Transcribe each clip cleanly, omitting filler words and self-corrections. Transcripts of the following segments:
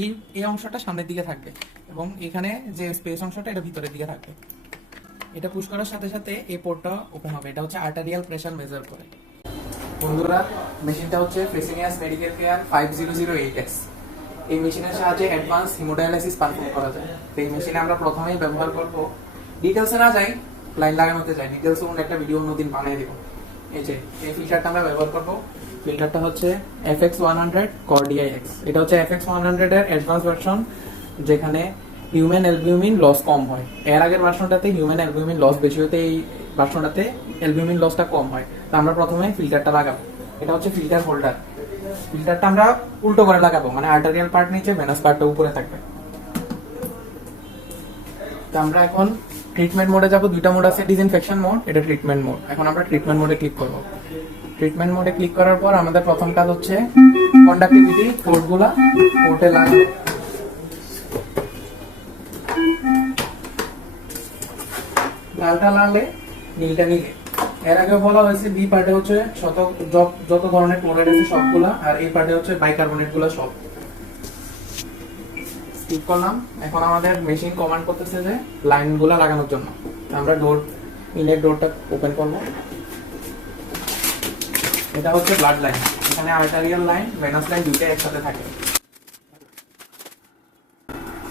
এই এই অংশটা সামনের দিকে থাকবে এবং এখানে যে স্পেস অংশটা এটা ভিতরের দিকে থাকবে। এটা পুশ করার সাথে সাথে এই পোর্টটা ওপেন হবে। এটা হচ্ছে আর্টারিয়াল প্রেসার মেজার করে। বন্ধুরা, মেশিনটা হচ্ছে ফ্রেসিনিয়াস মেডিকেল কেয়ার 5008X। এই মেশিনের সাহায্যে অ্যাডভান্স হিমোডায়ালাইসিস পারফর্ম করা যায়। তো এই মেশিনে আমরা প্রথমেই ব্যবহার করব, ডিটেলসে না যাই, লাইন লাগানোতে যাই, ডিটেলসে একটা ভিডিও অন্যদিন বানিয়ে দেবো। এই যে এই ফিল্টারটা আমরা ব্যবহার করব। ফিল্টারটা হচ্ছে FX100 Cordia X। এটা হচ্ছে FX100 এর অ্যাডভান্স ভার্সন, যেখানে হিউম্যান অ্যালবিউমিন লস কম হয়। এর আগের ভার্সনটাতে হিউম্যান অ্যালবিউমিন লস বেশি হতে এই ভার্সনটাতে অ্যালবিউমিন লসটা কম হয়। তো আমরা প্রথমে ফিল্টারটা লাগাবো। এটা হচ্ছে ফিল্টার হোল্ডার। ফিল্টারটা আমরা উল্টো করে লাগাবো, মানে আর্টারিয়াল পার্ট নিচে, ভেনাস পার্টটা উপরে থাকবে। তো আমরা এখন ট্রিটমেন্ট মোডে যাব। দুইটা মোড আছে, ডিসইনফেকশন মোড, এটা ট্রিটমেন্ট মোড। এখন আমরা ট্রিটমেন্ট মোডে ক্লিক করব। ট্রিটমেন্ট মোডে ক্লিক করার পর আমাদের প্রথম কাজ হচ্ছে কন্ডাক্টিভিটি পোর্টগুলা পোর্টে লাগানো। লালটা লালে, নীলটা নীলে। এর আগে বলা হয়েছে বি পার্টে হচ্ছে যত ধরনের ক্লোরাইড আছে সবগুলা, আর এই পার্টে হচ্ছে বাইকার্বনেট গুলা সব। স্কিপ করলাম। এখন আমাদের মেশিন কমান্ড করতেছে যে লাইন গুলা লাগানোর জন্য। আমরা ইনের ডোরটা ওপেন করবো। এটা হচ্ছে ব্লাড লাইন। এখানে আর্টারিয়াল লাইন, ভেনাস লাইন দুইটা একসাথে থাকে।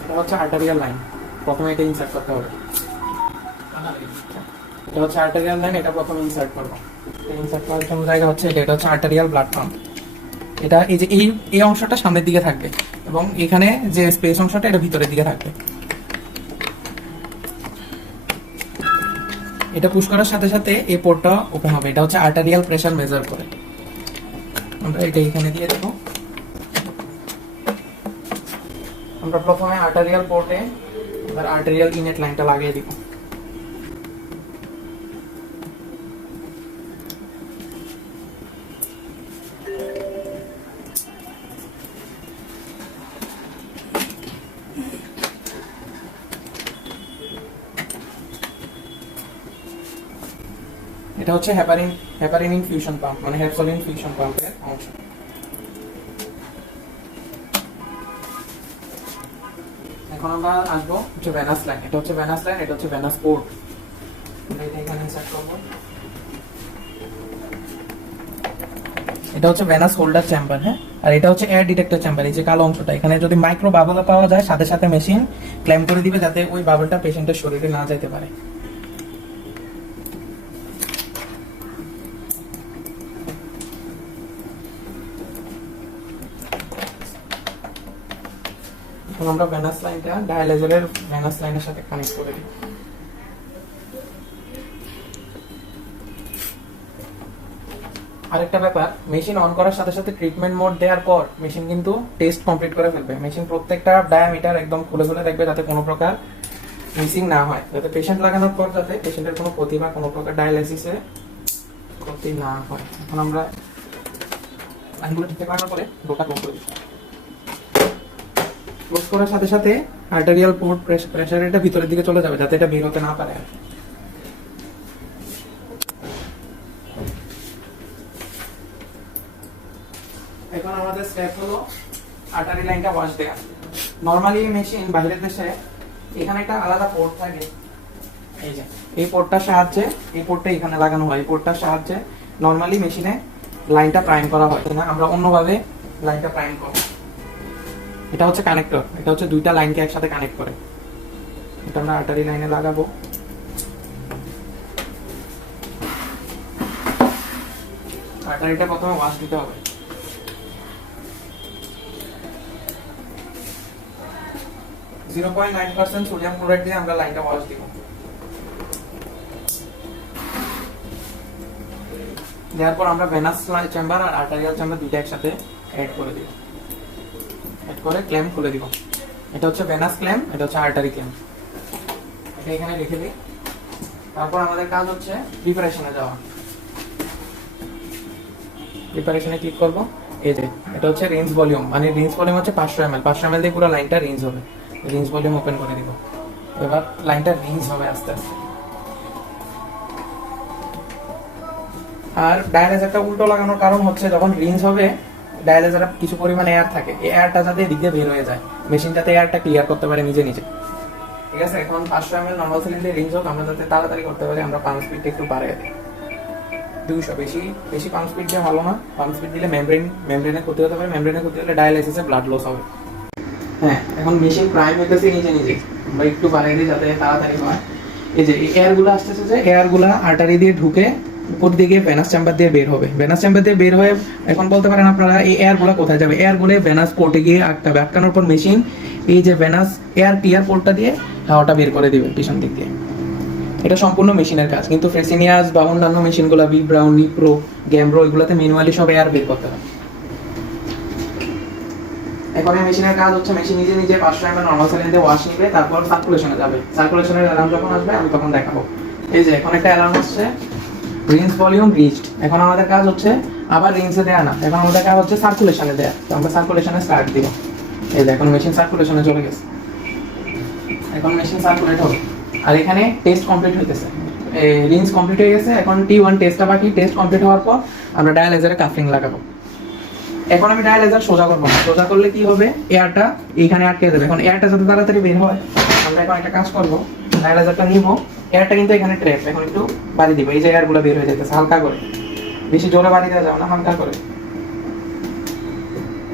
এটা হচ্ছে আর্টারিয়াল লাইন। প্রথমে এটা ইনসার্ট করতে হবে। এটা হচ্ছে আর্টারিয়াল লাইন, এটা প্রথমে ইনসার্ট করবো। ইনসার্ট করার জন্য জায়গা হচ্ছে এটা হচ্ছে আর্টারিয়াল ব্লাড পাম্প। এটা এই যে এই অংশটা সামনের দিকে থাকবে এবং এখানে যে স্পেস অংশটা এটা ভিতরের দিকে থাকবে। এটা পুশ করার সাথে সাথে এই পোর্টটা ওপেন হবে। এটা হচ্ছে আর্টারিয়াল প্রেসার মেজার করে। আমরা এটা এখানে দিয়ে দেবো। আমরা প্রথমে আর্টারিয়াল পোর্টে আর্টারিয়াল ইনেট লাইনটা লাগিয়ে দিব। এটা হচ্ছে হেপারিন ইনফিউশন পাম্প, মানে হেপসোলিন ইনফিউশন পাম্পের অংশ। এখন আমরা আসবো হচ্ছে ভেনাস লাইন। এটা হচ্ছে ভেনাস লাইন, এটা হচ্ছে ভেনাস পোর্ট। এটা এখানে ইনসার্ট করব। এটা হচ্ছে ভেনাস হোল্ডার চেম্বার, হ্যাঁ। আর এটা হচ্ছে এয়ার ডিটেক্টর চেম্বার। এই যে কালো অংশটা, এখানে যদি মাইক্রো বাবল পাওয়া যায় সাথে সাথে মেশিন ক্লেম করে দিবে, যাতে ওই বাবলটা পেশেন্টের শরীরে না যেতে পারে। এখন আমরা ভেনাস লাইনটা ডায়ালাইজারের ভেনাস লাইনের সাথে কানেক্ট করে দিই। আরেকটা ব্যাপার, মেশিন অন করার সাথে সাথে ট্রিটমেন্ট মোড দেওয়ার পর মেশিন কিন্তু টেস্ট কমপ্লিট করে ফেলবে। মেশিন প্রত্যেকটা ডায়ামিটার একদম খুলে খুলে দেখবে, যাতে কোনো প্রকার মিসিং না হয়, যাতে পেশেন্ট লাগানোর পর যাতে পেশেন্টের কোনো ক্ষতি বা কোনো প্রকার ডায়ালাইসিসে ক্ষতি না হয়। এখন আমরা লাইনগুলো ঠিকঠাক লাগানোর পরে ডোরটা ক্লোজ করে দিই। ক্লোজ করার সাথে সাথে আর্টারিয়াল পোর্ট প্রেসার এটা ভিতরের দিকে চলে যাবে, যাতে এটা বের হতে না পারে। এখন আমাদের স্টেপ হলো আর্টারি লাইনটা ওয়াশ দেয়া। নরমালি মেশিন বাইরের দেশে এখানে একটা আলাদা পোর্ট থাকে, এই যে এই পোর্টটার সাহায্যে, এই পোর্টটা এখানে লাগানো হয়। এই পোর্টটার সাহায্যে নরমালি মেশিনে লাইনটা প্রাইম করা হয় না, আমরা অন্যভাবে লাইনটা প্রাইম করব। এটা হচ্ছে কানেক্টর, এটা হচ্ছে দুইটা লাইনকে একসাথে কানেক্ট করে। এটা আমরা আর্টারি লাইনে লাগাবো। আর্টারিটা প্রথমে ওয়াশ দিতে হবে। (0.9% সোডিয়াম ক্লোরাইড দিয়ে আমরা লাইনটা ওয়াশ দিব। দেওয়ার পর আমরা ভেনাস চেম্বার আর আর্টারিয়াল চেম্বার দুইটা একসাথে অ্যাড করে দিব। অ্যাড করে ক্ল্যাম্প খুলে দিব। এটা হচ্ছে ভেনাস ক্ল্যাম্প, এটা হচ্ছে আর্টারি ক্ল্যাম্প। এটা এখানে রেখে দিই। তারপর আমাদের কাজ হচ্ছে প্রিপারেশনে যাওয়া। প্রিপারেশনে ক্লিক করব। এই যে এটা হচ্ছে রেঞ্জ ভলিউম, মানে রেঞ্জ ভলিউম হচ্ছে 500 ml। 500 ml দিয়ে পুরো লাইনটা রেঞ্জ হবে। রেঞ্জ ভলিউম ওপেন করে দিব। এবার লাইনটা রেঞ্জ হবে আস্তে আস্তে। আর ডায়ালাইজারটা উল্টো লাগানোর কারণ হচ্ছে যখন রেঞ্জ হবে ডায়ালাইজারে কিছু পরিমাণ এয়ার থাকে, এই এয়ারটা যাতে এদিক দিয়ে বের হয়ে যায়, মেশিন যাতে এয়ারটা ক্লিয়ার করতে পারে নিজে নিজে। ঠিক আছে, এখন 500 ml নর্মাল সিলিন্ডার রিংস হোক, আমরা যাতে তাড়াতাড়ি করতে পারি আমরা পাম্প স্পিডটা একটু বাড়িয়ে দিই 200। বেশি পাম্প স্পিড দিয়ে ভালো না, পাম্প স্পিড দিলে মেমব্রেনের ক্ষতি হতে পারে, মেমব্রেনের ক্ষতি হলে ডায়ালাইসিসে ব্লাড লস হবে। হ্যাঁ, এখন মেশিন প্রাইম হইতেছে নিজে নিজে, আমরা একটু বাড়িয়ে দিই যাতে তাড়াতাড়ি হয়। এই যে এয়ার গুলো আসতেছে, যে এয়ার গুলা আর্টারি দিয়ে ঢুকে উপর দিকে ভেনাস চেম্বার দিয়ে বের হবে, ভেনাস চেম্বার দিয়ে বের হয়ে এখন বলতে পারেন আপনারা এই এয়ার গুলা কোথায় যাবে, এয়ার গুলো ভেনাস পোর্টে গিয়ে আটকাবে, আটকানোর পর মেশিন এই যে ভেনাস এয়ার ক্লিয়ার পোর্টটা দিয়ে হাওয়াটা বের করে দিবে পিছন দিক দিয়ে। এটা সম্পূর্ণ মেশিনের কাজ, কিন্তু ফ্রেসিনিয়াস বা অন্যান্য মেশিনগুলো বি ব্রাউন, নিপ্রো, গ্যামব্রো এগুলোতে ম্যানুয়ালি সব এয়ার বের করতে হয়। এখন এই মেশিনের কাজ হচ্ছে মেশিন নিজে নিজে 500 ml নরমাল সিলিন্ডারে ওয়াশ নিবে, তারপর সার্কুলেশনে যাবে, সার্কুলেশনের অ্যালার্ম যখন আসবে আমি তখন দেখাবো। এই যে এখন একটা অ্যালার্ম আসছে, রিন্স ভলিউম রিচড। এখন আমাদের কাজ হচ্ছে আবার রিন্সে দেয়া না, এখন আমাদের কাজ হচ্ছে সার্কুলেশনে দেয়া, তো আমরা সার্কুলেশনে স্টার্ট দিব। এই যে এখন মেশিন সার্কুলেশনে চলে গেছে, এখন মেশিন সার্কুলেট হবে। আর এখানে টেস্ট কমপ্লিট হইতেছে, রিন্স কমপ্লিট হয়ে গেছে, এখন T1 টেস্টটা বাকি। টেস্ট কমপ্লিট হওয়ার পর আমরা ডায়ালাইজারে কাফলিং লাগাবো। এখন আমি ডায়ালাইজার সোজা করবো না, সোজা করলে কি হবে, এয়ারটা এইখানে আটকে যাবে। এখন এয়ারটা যত তাড়াতাড়ি বের হয়, আমরা এখন একটা কাজ করবো, ডায়ালাইজারটা নিব, এয়ারটা কিন্তু এখানে ট্র্যাপ, এখন একটু বাড়ি দিব, এই যে এয়ারগুলো বের হয়ে যেতেছে হালকা করে, বেশি জোরে বাড়ি দেওয়া যাবে না, হালকা করে।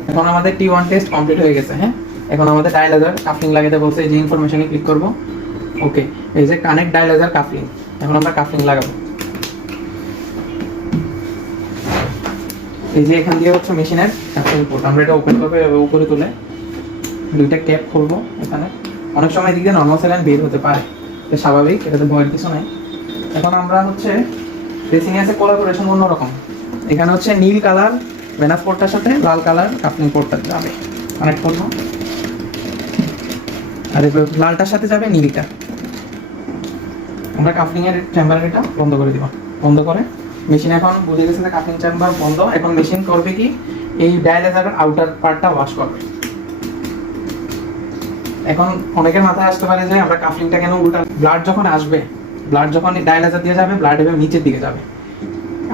এখন আমাদের T1 টেস্ট কমপ্লিট হয়ে গেছে। হ্যাঁ, এখন আমাদের ডায়ালাইজার কাফলিং লাগাতে বলছে, এই যে ইনফরমেশনে ক্লিক করব, ওকে, এই যে কানেক্ট ডায়ালাইজার কাফলিং, এখন আমরা কাফলিং লাগাবো। এই যে এখান দিয়ে হচ্ছে মেশিনের কাফলিং পোর্ট, আমরা এটা ওপেন করবো, এভাবে উপরে তুলে দুইটা ক্যাপ খুলবো। এখানে অনেক সময় দিকে নর্মাল স্যালাইন বের হতে পারে, এটা স্বাভাবিক, এটাতে ভয়ের কিছু নাই। এখন আমরা হচ্ছে ফ্রেসিনিয়াসে কোলাবোরেশন অন্যরকম, এখানে হচ্ছে নীল কালার ভেনাস পোর্টটার সাথে লাল কালার কাফলিং পোর্টটা যাবে, কানেক্ট করবো। আর লালটার সাথে যাবে নীলটা। আমরা কাফলিং এর চেম্বার এটা বন্ধ করে দিব, বন্ধ করে মেশিন এখন বুঝে গেছে যে কাফলিং চেম্বার বন্ধ। এখন মেশিন করবে কি, এই ডায়ালাইজারের আউটার পার্টটা ওয়াশ করবে। এখন অনেকের মাথায় আসতে পারে যে আমরা কাফলিংটা কেন উল্টা, ব্লাড যখন আসবে, ব্লাড যখন ডায়ালাইজার দিয়ে যাবে, ব্লাড এভাবে নিচের দিকে যাবে,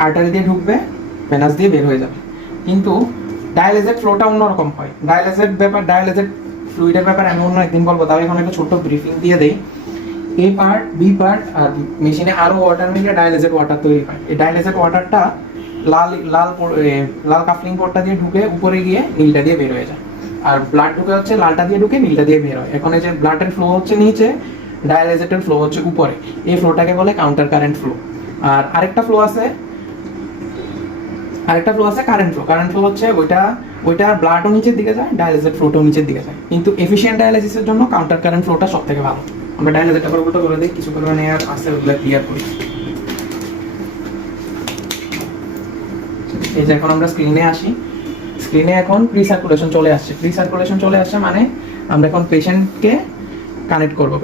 আর্টারি দিয়ে ঢুকবে, ভেনাস দিয়ে বের হয়ে যাবে। কিন্তু ডায়ালাইজার ফ্লোটা অন্যরকম হয়। ডায়ালাইজার ফ্লুইডের ব্যাপারে আমি অন্য একদিন বলবো, তাও এখন একটা ছোট্ট ব্রিফিং দিয়ে দেই। এ পার্ট, বি পার্ট আর মেশিনে আরো ওয়াটার মিলিয়ে ডায়ালাইজার ওয়াটার তৈরি হয়। এই ডায়ালাইজার ওয়াটারটা লাল কাফলিং পোর্টটা দিয়ে ঢুকে উপরে গিয়ে নীলটা দিয়ে বের হয়ে যায়, আর ব্লাড ঢুকে হচ্ছে লালটা দিয়ে ঢুকে নীলটা দিয়ে বের হয়। এখন এই যে ব্লাডের ফ্লো হচ্ছে নিচে, ডায়ালাইজারের ফ্লো হচ্ছে উপরে, এই ফ্লোটাকে বলে কাউন্টার কারেন্ট ফ্লো। আর আরেকটা ফ্লো আছে কারেন্ট ফ্লো। কারেন্ট ফ্লো হচ্ছে ওইটা ব্লাডও নিচের দিকে যায়, ডায়ালাইজার ফ্লোটাও নিচের দিকে যায়, কিন্তু এফিশিয়েন্ট ডায়ালাইসিসের জন্য কাউন্টার কারেন্ট ফ্লোটা সব থেকে ভালো। আমরা ডায়ালাইজারটা উল্টো করে দিই, কিছু পরিমাণে আর আছে ওগুলো ক্লিয়ার করি। এই যে এখন আমরা স্ক্রিনে আসি, স্ক্রিনে এখন প্রি সার্কুলেশন চলে আসছে। প্রি সার্কুলেশন চলে আসছে মানে আমরা এখন পেশেন্টকে কানেক্ট করবো।